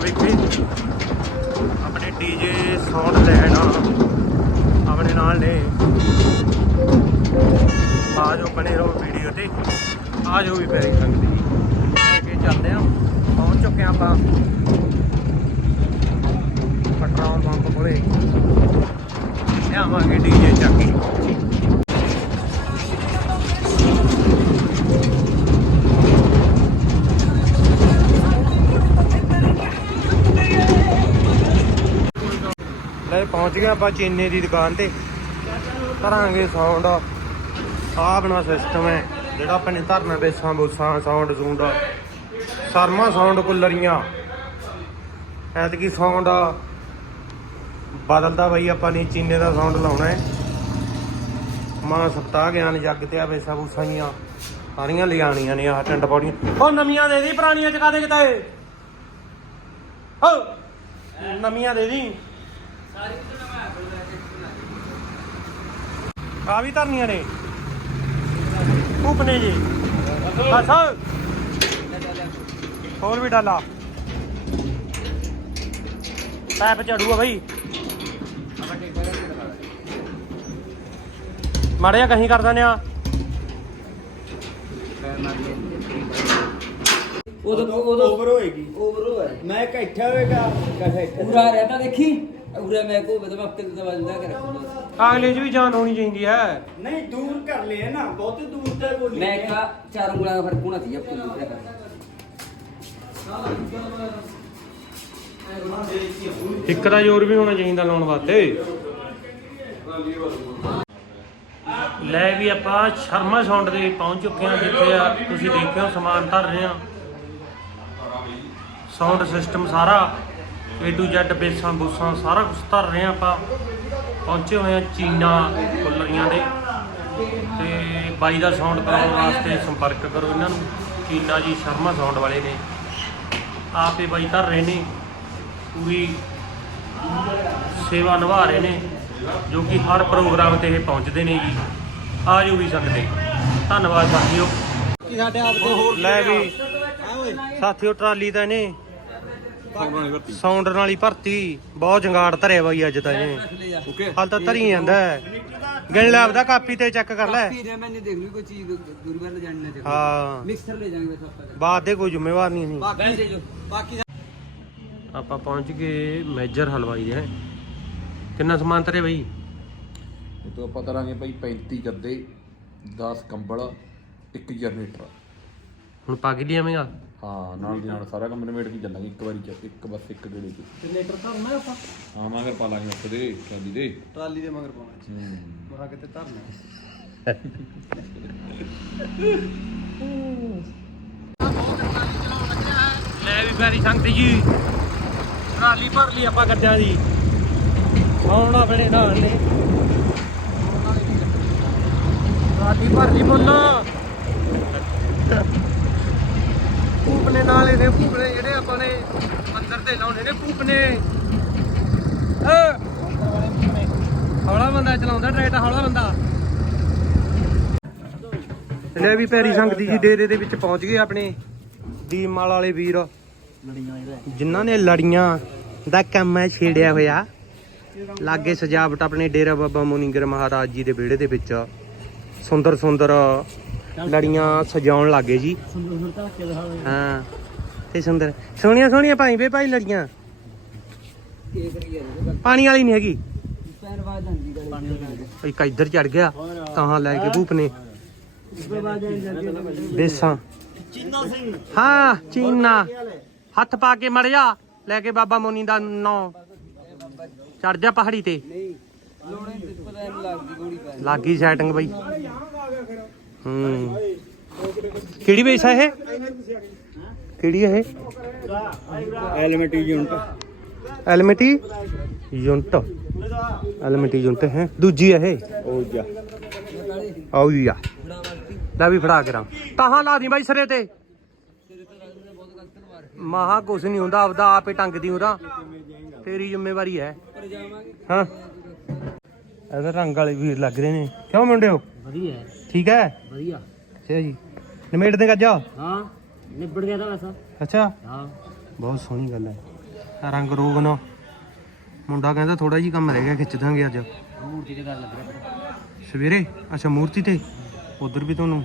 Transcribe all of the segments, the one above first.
ਕਿ ਕੁੱਲਰੀਆਂ ਵਿਖੇ ਆਪਣੇ ਡੀਜੇ ਸਾਊਂਡ ਲੈਣ ਆਪਣੇ ਨਾਲ ਨੇ। ਆ ਜੋ ਬਣੇ ਰਹੋ ਵੀਡੀਓ ਤੇ। ਆ ਜੋ ਵੀ ਪੈਰੀ ਸੰਗਦੀ ਲੈ ਕੇ ਚੱਲਦੇ ਆ। ਪਹੁੰਚ ਚੁੱਕੇ ਆ ਆਪਾਂ। ਪੈਟਰੋਲ ਪੰਪ ਕੋਲੇ। ਲਿਆਵਾਂਗੇ ਡੀਜੇ ਚੱਕੀ ਪਹੁੰਚ ਗਏ ਆਪਾਂ ਚੀਨੇ ਦੀ ਦੁਕਾਨ ਤੇ। ਕਰਾਂਗੇ ਸਾਊਂਡ ਆ ਆਪਣਾ ਸਿਸਟਮ ਹੈ, ਜਿਹੜਾ ਆਪਾਂ ਨੇ ਧਰਨਾ ਬੇਸਾਂ ਬੂਸਾਂ ਸਾਊਂਡ ਜ਼ੂੰਡ ਸਰਮਾ ਸਾਊਂਡ ਕੁੱਲਰੀਆਂ। ਐਤਕੀ ਸਾਊਂਡ ਬਦਲਦਾ ਬਈ, ਆਪਾਂ ਨੇ ਚੀਨੇ ਦਾ ਸਾਊਂਡ ਲਾਉਣਾ ਹੈ। ਮਾਂ ਸਪਤਾਹ ਗਿਆਨ ਜੱਗ ਤੇ ਆ ਬੇਸਾਂ ਬੂਸਾਂ ਸਾਰੀਆਂ ਲਿਆਣੀਆਂ ਨੇ ਆਹ ਟੰਡ ਪੌੜੀਆਂ। ਉਹ ਨਵੀਆਂ ਦੇ ਦੀ ਪੁਰਾਣੀਆਂ ਚਕਾ ਦੇ ਕਿਤੇ। ਹੋ ਨਵੀਆਂ ਦੇ ਦੀ। ਆ ਵੀ ਧਰਨੀਆਂ ਨੇ। ਉਪਨੇ ਜੀ। ਬਸ। ਹੋਰ ਵੀ ਡਾਲਾ। ਪੈਪ ਚੜੂਗਾ ਭਾਈ ਮਾੜੇ ਜਿਹਾ ਕਹੀਂ ਕਰ ਦਿੰਦੇ ਆ। ਉਦੋਂ ਉਦੋਂ ਓਵਰ ਹੋਏਗੀ। ਓਵਰ ਹੈ ਮੈਂ ਇਕੱਠਾ ਹੋਏਗਾ। ਪੂਰਾ ਰਹਿਣਾ ਦੇਖੀ। ਉਰੇ ਮੈਂ ਕੋ ਬਦਮ ਹਫ਼ਤੇ ਤੋਂ ਬੰਦਾ ਕਰ ਅਗਲੇ 'ਚ ਵੀ ਜਾਨ ਹੋਣੀ ਚਾਹੀਦੀ ਹੈ। ਨਹੀਂ ਦੂਰ ਕਰ ਲਿਆ ਨਾ ਬਹੁਤ ਦੂਰ ਤੱਕ ਬੋਲੀ ਮੈਂ ਕਹਾ ਚਾਰ ਉਂਗਲਾਂ ਦਾ ਫ਼ਰਕ ਹੋਣਾ ਸੀ ਆਪਣੇ ਦੂਸਰੇ ਕਰ ਇੱਕ ਦਾ ਜ਼ੋਰ ਵੀ ਹੋਣਾ ਚਾਹੀਦਾ ਲਾਉਣ ਵਾਸਤੇ। ਲੈ ਵੀ ਆਪਾਂ ਸ਼ਰਮਾ ਸਾਊਂਡ ਦੇ ਪਹੁੰਚ ਚੁੱਕੇ ਹਾਂ ਜਿੱਥੇ ਆ ਤੁਸੀਂ ਦੇਖਿਓ ਸਮਾਨ ਧਰ ਰਹੇ ਆ ਸਾਊਂਡ ਸਿਸਟਮ ਸਾਰਾ। A to Z ਬੇਸਾਂ ਬੂਸਾਂ ਸਾਰਾ ਕੁਝ ਧਰ ਰਹੇ ਆ ਆਪਾਂ। ਪਹੁੰਚੇ ਹੋਏ ਆ ਚੀਨਾ ਕੁੱਲਰੀਆਂ ਦੇ। ਤੇ ਬਾਈ ਦਾ ਸਾਊਂਡ ਕਰਾਉਣ ਵਾਸਤੇ ਸੰਪਰਕ ਕਰੋ ਇਹਨਾਂ ਨੂੰ। ਚੀਨਾ ਜੀ ਸ਼ਰਮਾ ਸਾਊਂਡ ਵਾਲੇ ਨੇ। ਆਪੇ ਬਾਈ ਧਰ ਰਹੇ ਨੇ। ਪੂਰੀ ਸੇਵਾ ਨਿਭਾ ਰਹੇ ਨੇ ਜੋ ਕਿ ਹਰ ਪ੍ਰੋਗਰਾਮ ਤੇ ਇਹ ਪਹੁੰਚਦੇ ਨੇ ਜੀ। ਆ ਜੋ ਵੀ ਸਕਦੇ। ਧੰਨਵਾਦ ਸਾਥੀਓ। ਸਾਡੇ ਆਪ ਦੇ ਹੋਰ ਲੈ ਵੀ। ਸਾਥੀਓ ਟਰਾਲੀ ਤਾਂ ਇਹਨੇ ਫੌਂਡਰਾਂ ਭਰਤੀ। ਸਾਊਂਡਰ ਨਾਲ ਹੀ ਭਰਤੀ। ਬਹੁਤ ਜੰਗਾੜ ਧਰਿਆ ਬਾਈ ਅੱਜ ਤਾਂ ਇਹਨੇ ਹਾਲ ਤਾਂ ਧਰੀ ਜਾਂਦਾ ਹੈ। ਗਿਣ ਲੈ ਆਪਦਾ ਕਾਪੀ ਤੇ ਚੈੱਕ ਕਰ ਲੈ। ਬਾਅਦ ਦੇ ਕੋਈ ਜ਼ਿੰਮੇਵਾਰ ਨਹੀਂ ਨਹੀਂ ਆਪਾਂ ਪਹੁੰਚ ਗਏ ਮੇਜਰ ਹਲਵਾਈ ਹੈ ਕਿੰਨਾ ਸਮਾਨ ਤਰੇ ਬਈ? ਇਹ ਤੋਂ ਆਪਾਂ ਕਰਾਂਗੇ ਭਾਈ 35 ਗੱਦੇ 10 ਕੰਬਲ ਇੱਕ ਜਨਰੇਟਰ। ਹੁਣ ਪਾ ਕੇ ਲਿਆਵੇਂਗਾ? ਹਾਂ ਨਾਲ ਦੀ ਨਾਲ ਸਾਰਾ ਕੰਮ ਨਿਬੇੜ ਕੇ ਚੱਲਾਂਗੇ ਇੱਕ ਵਾਰੀ ਚ ਇੱਕ ਬਸ ਇੱਕ ਗੇੜੇ ਚ। ਜਨਰੇਟਰ ਧਰਨਾ ਆਪਾਂ? ਹਾਂ ਮਗਰ ਪਾ ਲਾਂਗੇ ਉੱਥੇ ਦੇ ਚਾਂਦੀ ਦੇ। ਟਰਾਲੀ ਦੇ ਮਗਰ ਪਾਉਣਾ ਹੂੰ। ਮਹਾ ਕਿਤੇ ਧਰਨਾ ਲੈ ਵੀ ਪੈਰੀ ਸੰਗਤ ਜੀ। ਟਰਾਲੀ ਭਰ ਲਈ ਆਪਾਂ ਗੱਡਿਆਂ ਦੀ। ਹੁਣ ਆਪਣੇ ਨਾਲ ਨੇ। ਟਰਾਲੀ ਭਰ ਲਈ ਮੁੰਨਾ ਪੂਪਨੇ ਨਾਲ ਇਹਨੇ ਪੂਪਨੇ ਜਿਹੜੇ ਆਪਾਂ ਨੇ ਮੰਦਰ ਤੇ ਲਾਉਣੇ ਨੇ ਪੂਪਨੇ ਹੌਲਾ ਬੰਦਾ ਚਲਾਉਂਦਾ, ਟਰੈਕਟਰ ਹੌਲਾ ਬੰਦਾ। ਲੈ ਵੀ ਪੈਰੀ ਸੰਗਤ ਜੀ, ਡੇਰੇ ਦੇ ਵਿੱਚ ਪਹੁੰਚ ਗਏ ਆਪਣੇ ਦੀਪਮਾਲ ਵਾਲੇ ਵੀਰ। ਜਿਨ੍ਹਾਂ ਨੇ ਲੜੀਆਂ ਦਾ ਕੰਮ ਹੈ ਛੇੜਿਆ ਹੋਇਆ। ਲਾਗੇ ਸਜਾਵਟ ਆਪਣੇ ਡੇਰਾ ਬਾਬਾ ਮੁਨੀਗਰ ਮਹਾਰਾਜ ਜੀ ਦੇ ਵਿਹੜੇ ਦੇ ਵਿੱਚ। ਸੁੰਦਰ ਸੁੰਦਰ ਲੜੀਆਂ ਸਜਾਉਣ ਲੱਗੇ ਜੀ। ਹਾਂ। ਤੇ ਸੁੰਦਰ। ਸੋਹਣੀਆਂ ਸੋਹਣੀਆਂ ਭਾਈ ਵੇ ਭਾਈ ਲੜੀਆਂ। ਪਾਣੀ ਵਾਲੀ ਨਹੀਂ ਹੈਗੀ। ਇੱਕ ਇੱਧਰ ਚੜ ਗਿਆ, ਤਾਂ ਲੈ ਕੇ ਭੂਪ ਨੇ। ਬੇਸਾਂ। ਚੀਨਾ ਸਿੰਘ ਹਾਂ, ਚੀਨਾ। ਹੱਥ ਪਾ ਕੇ ਮੜਿਆ, ਲੈ ਕੇ ਬਾਬਾ ਮੋਨੀ ਦਾ ਨੌ। ਚੜ ਜਾ ਪਹਾੜੀ ਤੇ। ਲੱਗੀ ਸੈਟਿੰਗ ਬਈ। ਹੂੰ। ਕਿਹੜੀ ਬੇਸ ਇਹ? ਕਿਹੜੀ ਇਹ? ਐਲਮਟੀ ਯੂਨਿਟ ਐਲਮਟੀ ਯੂਨਿਟ ਐਲਮਟੀ ਯੂਨਿਟ ਹੈ। ਦੂਜੀ ਇਹ। ਉਹ ਜਾ ਆਉ ਯਾ ਲੈ ਵੀ ਫੜਾ ਕੇ ਤਾਹਾਂ ਲਾ ਦੀ ਬਾਈ ਸਰੇ ਤੇ। ਮਹਾ ਕੁਛ ਨਹੀਂ ਹੁੰਦਾ ਆਪਦਾ ਆਪੇ ਟੰਗਦੀ ਉਹਦਾ। ਤੇਰੀ ਜ਼ਿੰਮੇਵਾਰੀ ਹੈ। ਹਾਂ। ਇਹਦਾ ਰੰਗ ਵਾਲੇ ਵੀਰ ਲੱਗ ਰਹੇ ਨੇ। ਕਿਉਂ ਮੁੰਡਿਓ? ਵਧੀਆ ਠੀਕ ਹੈ? ਵਧੀਆ। ਅੱਛਾ ਜੀ। ਨਿਮੇੜ ਦੇ ਗੱਜਾ ਹਾਂ ਨਿਬੜ ਗਿਆ ਤਾਂ ਵੈਸਾ ਅੱਛਾ। ਹਾਂ। ਬਹੁਤ ਸੋਹਣੀ ਗੱਲ ਹੈ। ਰੰਗ ਰੋਗ ਨਾ। ਮੁੰਡਾ ਕਹਿੰਦਾ ਥੋੜਾ ਜੀ ਕੰਮ ਰਹਿ ਗਿਆ ਖਿੱਚ ਦਾਂਗੇ ਅੱਜ। ਮੂਰਤੀ ਤੇ ਗੱਲ ਲੱਗ ਰਿਹਾ। ਸਵੇਰੇ? ਅੱਛਾ ਮੂਰਤੀ ਤੇ। ਉਧਰ ਵੀ ਤੁਹਾਨੂੰ।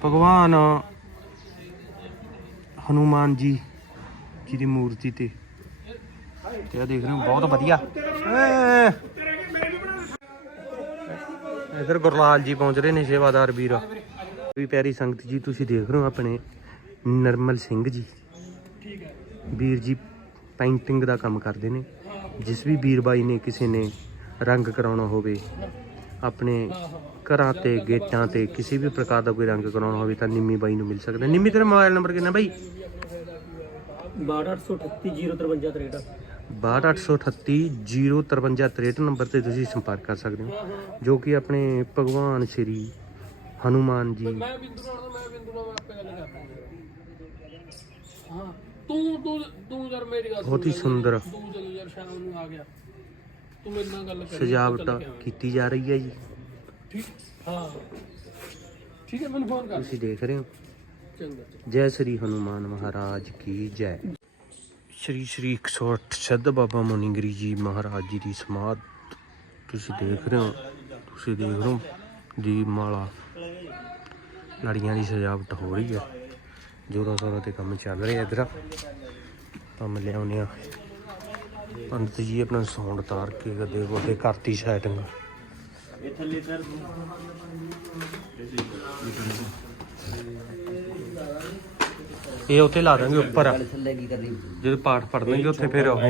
ਭਗਵਾਨ ਹਨੂਮਾਨ ਜੀ ਜੀ ਦੀ ਮੂਰਤੀ ਤੇ। ਤੇ ਦੇਖ ਰਹੇ ਹੋ ਬਹੁਤ ਵਧੀਆ। ਇੱਧਰ ਗੁਰਲਾਲ ਜੀ ਪਹੁੰਚ ਰਹੇ ਨੇ ਸੇਵਾਦਾਰ ਵੀਰ। ਵੀ ਪਿਆਰੀ ਸੰਗਤ ਜੀ, ਤੁਸੀਂ ਦੇਖ ਰਹੇ ਹੋ ਆਪਣੇ ਨਰਮਲ ਸਿੰਘ ਜੀ। ਵੀਰ ਜੀ ਪੇਂਟਿੰਗ ਦਾ ਕੰਮ ਕਰਦੇ ਨੇ। ਜਿਸ ਵੀ ਵੀਰ ਬਾਈ ਨੇ ਕਿਸੇ ਨੇ ਰੰਗ ਕਰਾਉਣਾ ਹੋਵੇ, ਆਪਣੇ ਘਰਾਂ ਤੇ, ਗੇਟਾਂ ਤੇ ਕਿਸੇ ਵੀ ਪ੍ਰਕਾਰ ਦਾ ਕੋਈ ਰੰਗ ਕਰਾਉਣਾ ਹੋਵੇ ਤਾਂ ਨਿੰਮੀ ਬਾਈ ਨੂੰ ਮਿਲ ਸਕਦਾ। ਨਿੰਮੀ, ਤੇਰਾ ਮੋਬਾਈਲ ਨੰਬਰ ਕਿੰਨਾ ਬਾਈ? 62838 62838 ਨੰਬਰ ਤੇ ਤੁਸੀਂ ਸੰਪਰਕ ਕਰ ਸਕਦੇ ਹੋ ਜੋ ਕਿ ਆਪਣੇ ਭਗਵਾਨ ਸ਼੍ਰੀ ਹਨੂਮਾਨ ਜੀ। ਮੈਂ ਬਿੰਦੂ ਨਾਲ ਮੈਂ ਬਿੰਦੂ ਨਾਲ ਆਪੇ ਗੱਲ ਕਰ ਹਾਂ ਤੂੰ ਤੂੰ ਤੂੰ ਯਾਰ ਮੇਰੀ ਗੱਲ ਬਹੁਤ ਹੀ ਸੁੰਦਰ। ਤੂੰ ਜਦੋਂ ਯਾਰ ਸ਼ਾਮ ਨੂੰ ਆ ਗਿਆ। ਤੂੰ ਮੇਰੇ ਨਾਲ ਗੱਲ ਕਰੀ ਸਜਾਵਟ ਕੀਤੀ ਜਾ ਰਹੀ ਹੈ ਜੀ। ਠੀਕ ਹਾਂ। ਠੀਕ ਹੈ ਮੈਨੂੰ ਫੋਨ ਕਰ। ਤੁਸੀਂ ਦੇਖ ਰਹੇ ਹੋ। ਚੰਗਾ। ਜੈ ਸ੍ਰੀ ਹਨੂਮਾਨ ਮਹਾਰਾਜ ਕੀ ਜੈ। ਸ਼੍ਰੀ ਸ਼੍ਰੀ 108 ਸਿੱਧ ਬਾਬਾ ਮੁਨੀਗਰੀ ਜੀ ਮਹਾਰਾਜ ਜੀ ਦੀ ਸਮਾਧ ਤੁਸੀਂ ਦੇਖ ਰਹੇ ਹੋ, ਤੁਸੀਂ ਦੇਖ ਰਹੇ ਹੋ ਦੀਪਮਾਲਾ ਲੜੀਆਂ ਦੀ ਸਜਾਵਟ ਹੋ ਰਹੀ ਹੈ। ਜੋਰਾਂ ਸ਼ੋਰਾਂ ਤੇ ਕੰਮ ਚੱਲ ਰਿਹਾ ਇਧਰ। ਕੰਮ ਲਿਆਉਨੇ ਆ ਪੰਡਤ ਜੀ ਆਪਣਾ ਸੌਂਡ ਤਾਰ ਕੇ ਗੱਦੇ ਗੋਡੇ ਕਰਤੀ ਸੈਟਿੰਗ ਇਹ ਉੱਤੇ ਲਾ ਦਾਂਗੇ ਉੱਪਰ। ਥੱਲੇ ਕੀ ਕਰਨੀ ਜਦੋਂ ਪਾਠ ਪੜਨਗੇ ਉੱਥੇ ਫਿਰ ਉਹ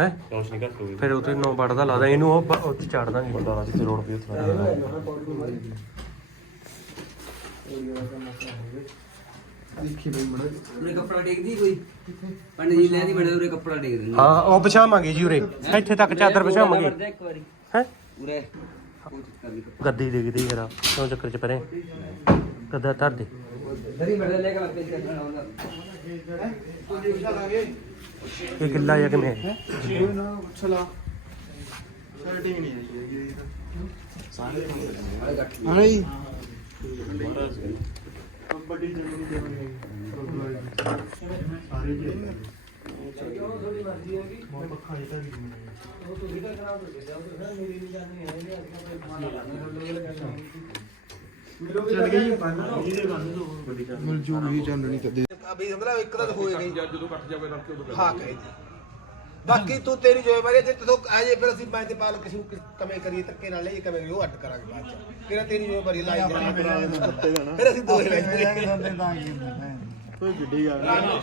ਹੈ ਫਿਰ ਉੱਥੇ ਨੌ ਪੜਦਾ ਲਾ ਦਾਂ ਇਹਨੂੰ ਉਹ ਉੱਥੇ ਚੜ ਦਾਂਗੇ। ਬਰਦਾਨਾ ਜਿੱਥੇ ਰੋਡ ਵੀ ਉੱਥੇ ਉਰੇ ਕੱਪੜਾ ਟੇਕਦੀ ਕੋਈ? ਪੰਡਿਤ ਜੀ ਲੈ ਦੀ ਬੜੇ ਉਰੇ ਕੱਪੜਾ ਟੇਕ ਦਿੰਦੇ। ਹਾਂ ਉਹ ਵਿਛਾਵਾਂਗੇ ਜੀ ਉਰੇ। ਇੱਥੇ ਤੱਕ ਚਾਦਰ ਇੱਕ ਵਾਰੀ। ਹੈ? ਉਰੇ। ਚੱਕਰ ਨਹੀਂ। ਗੱਦੀ ਦੇਖਦੀ ਯਾਰ ਕਿਉਂ ਚੱਕਰ ਚ ਪਰੇ? ਗੱਦਾ ਧਰ ਦੇ। ਦਰੀ ਬੜੇ ਲੈ ਕੇ ਮੈਂ ਪੇਸ਼ ਇਹ ਤੇ ਇੱਕ ਤਾਂ ਜਦੋਂ ਕੱਟ ਜਾਵੇ ਰਲ ਕੇ ਉਦੋਂ ਹਾਂ ਕਹੇ ਬਾਕੀ ਤੂੰ ਤੇਰੀ ਜ਼ਿੰਮੇਵਾਰੀ ਹੈ ਜੇ ਤੂੰ ਆ ਜੇ ਫਿਰ ਅਸੀਂ ਮੈਂ ਤੇ ਪਾਲ ਕਿਸੇ ਨੂੰ ਕਮੇ ਕਰੀਏ ਧੱਕੇ ਨਾਲ ਲਈ ਕਮੇ ਉਹ ਅੱਡ ਕਰਾਂਗੇ ਬਾਅਦ ਚ। ਤੇਰਾ ਤੇਰੀ ਜ਼ਿੰਮੇਵਾਰੀ ਲਾਈ ਜਾਣੀ। ਫਿਰ ਅਸੀਂ ਦੋਏ ਲੈ ਜਾਈਏ ਕੋਈ ਗੱਡੀ ਆ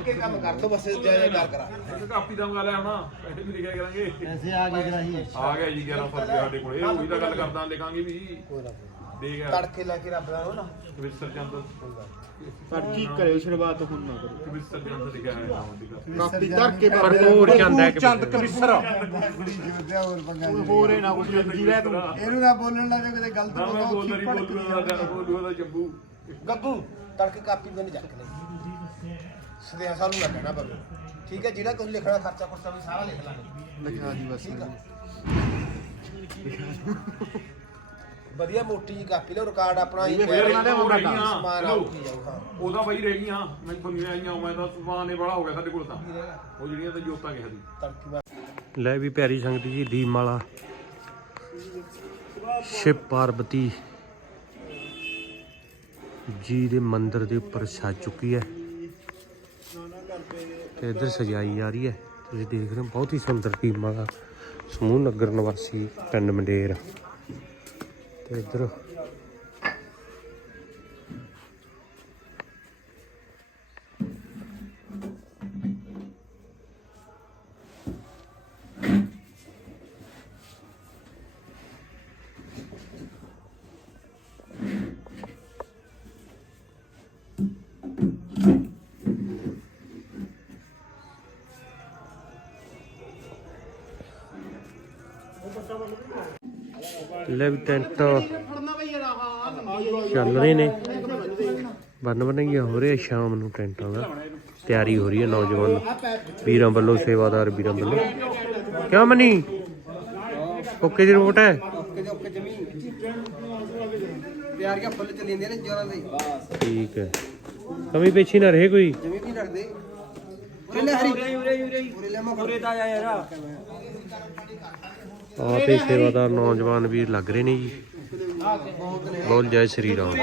ਕੇ ਕੰਮ ਕਰ ਦੋ ਬਸ ਜੈ ਜੈ ਕਰ। ਕਰਾ ਇੱਕ ਕਾਪੀ ਦਾ ਮੰਗਾ ਲਿਆ ਹੋਣਾ ਪੈਸੇ ਵੀ ਲਿਖਿਆ ਕਰਾਂਗੇ। ਐਸੇ ਆ ਗਏ ਜਰਾਹੀ ਆ ਗਿਆ ਜੀ 1100 ਰੁਪਏ ਸਾਡੇ ਕੋਲ ਇਹ ਉਹੀ ਤਾਂ ਗੱਲ ਕਰਦਾ ਲਿਖਾਂਗੇ ਵੀ। ਤੜਕੇ ਲੈ ਕੇ ਰੱਬ ਦਾ ਨਾ। ਕਵਿਸਰ ਚੰਦ ਕੀ ਕਰਿਓ ਸ਼ੁਰੂਆਤ ਹੁਣ ਨਾ ਕਰੋ। ਕਵਿਸਰ ਚੰਦ ਲਿਖਿਆ ਹੈ ਨਾਮ ਦੀ ਗੱਲ। ਕਾਪੀ ਧਰ ਕੇ ਭਰਪੂਰ ਚੰਦ ਹੈ ਚੰਦ ਕਵਿਸਰ ਹੋਰ ਇਹ ਨਾ ਕੁਝ ਲੱਗੀ ਰਹਿ ਤੂੰ। ਇਹਨੂੰ ਨਾ ਬੋਲਣ ਲੱਗ ਜਾ ਕਿਤੇ ਗਲਤ ਨਾ ਮੈਂ ਬੋਲਦਾ ਨਹੀਂ ਬੋਲੂਗਾ ਦਾ ਬੋਲੂਗਾ ਦਾ ਜੰਬੂ ਗੱਗੂ ਤੜਕੇ ਕਾਪੀ ਬੰਦ ਚੱਕ ਲੈ। ਸਦਿਆ ਸਾਨੂੰ ਨਾ ਕਹਿਣਾ ਪਵੇ ਠੀਕ ਹੈ ਜਿਹੜਾ ਕੁਝ ਲਿਖਣਾ ਖਰਚਾ ਖਰਚਾ ਵੀ ਸਾਰਾ ਲਿਖ ਲਾਂਗੇ। ਲਿਖਾ ਦੀ ਬਸ ਠੀਕ ਆ। ਵਧੀਆ ਮੋਟੀ ਜੀ ਕਾਪੀ ਲਓ ਰਿਕਾਰਡ ਆਪਣਾ ਹੀ ਫੇਰ ਨਾਲੇ ਹੋ ਜਾਊ ਹਾਂ। ਉਹਦਾ ਬਾਈ ਰਹਿ ਗਈਆਂ ਮੈਂ ਤੁਹਾਨੂੰ ਆਈਆਂ ਮੈਂ ਤਾਂ ਸਮਾਨ ਨੇ ਬੜਾ ਹੋ ਗਿਆ ਸਾਡੇ ਕੋਲ ਤਾਂ। ਉਹ ਜਿਹੜੀਆਂ ਤਾਂ ਜੋਤਾਂ ਕਿਹਾ ਦੀ। ਤੜਕੀ ਲੈ ਵੀ ਪਿਆਰੀ ਸੰਗਤ ਜੀ ਦੀਪਮਾਲਾ। ਸ਼ਿਵ ਪਾਰਵਤੀ ਜੀ ਦੇ ਮੰਦਿਰ ਦੇ ਉੱਪਰ ਸਜ ਚੁੱਕੀ ਹੈ। ਤੇ ਇੱਧਰ ਸਜਾਈ ਜਾ ਰਹੀ ਹੈ। ਤੁਸੀਂ ਦੇਖ ਰਹੇ ਹੋ ਬਹੁਤ ਹੀ ਸੁੰਦਰ ਦੀਪਮਾਲਾ। ਸਮੂਹ ਨਗਰ ਨਿਵਾਸੀ ਪਿੰਡ ਮੰਡੇਰ। ਤੇ ਇੱਧਰ ਲੈ ਵੀ ਟੈਂਟ ਚੱਲ ਰਹੇ ਨੇ। ਬੰਨ ਬਣਨਗੇ ਹੋ ਰਿਹਾ ਸ਼ਾਮ ਨੂੰ ਟੈਂਟਾਂ ਦਾ ਤਿਆਰੀ ਹੋ ਰਹੀ ਹੈ ਨੌਜਵਾਨ ਵੀਰਾਂ ਵੱਲੋਂ ਸੇਵਾਦਾਰ ਵੀਰਾਂ ਵੱਲੋਂ। ਕਿਉਂ ਮਨੀ? ਓਕੇ ਦੀ ਰਿਪੋਰਟ ਹੈ। ਠੀਕ ਹੈ। ਕਮੀ ਪੇਛੀ ਨਾ ਰਹੇ ਕੋਈ? ਜਮੀ ਨਹੀਂ ਰੱਖਦੇ। ਉਰੇ ਹਰੀ। ਉਰੇ ਉਰੇ ਉਰੇ ਲੈ ਮਾ ਉਰੇ ਤਾਂ ਆ ਆਪ ਹੀ ਸੇਵਾਦਾਰ ਨੌਜਵਾਨ ਵੀ ਲੱਗ ਰਹੇ ਨੇ ਜੀ। ਬੋਲ ਜੈ ਸ੍ਰੀ ਰਾਮ।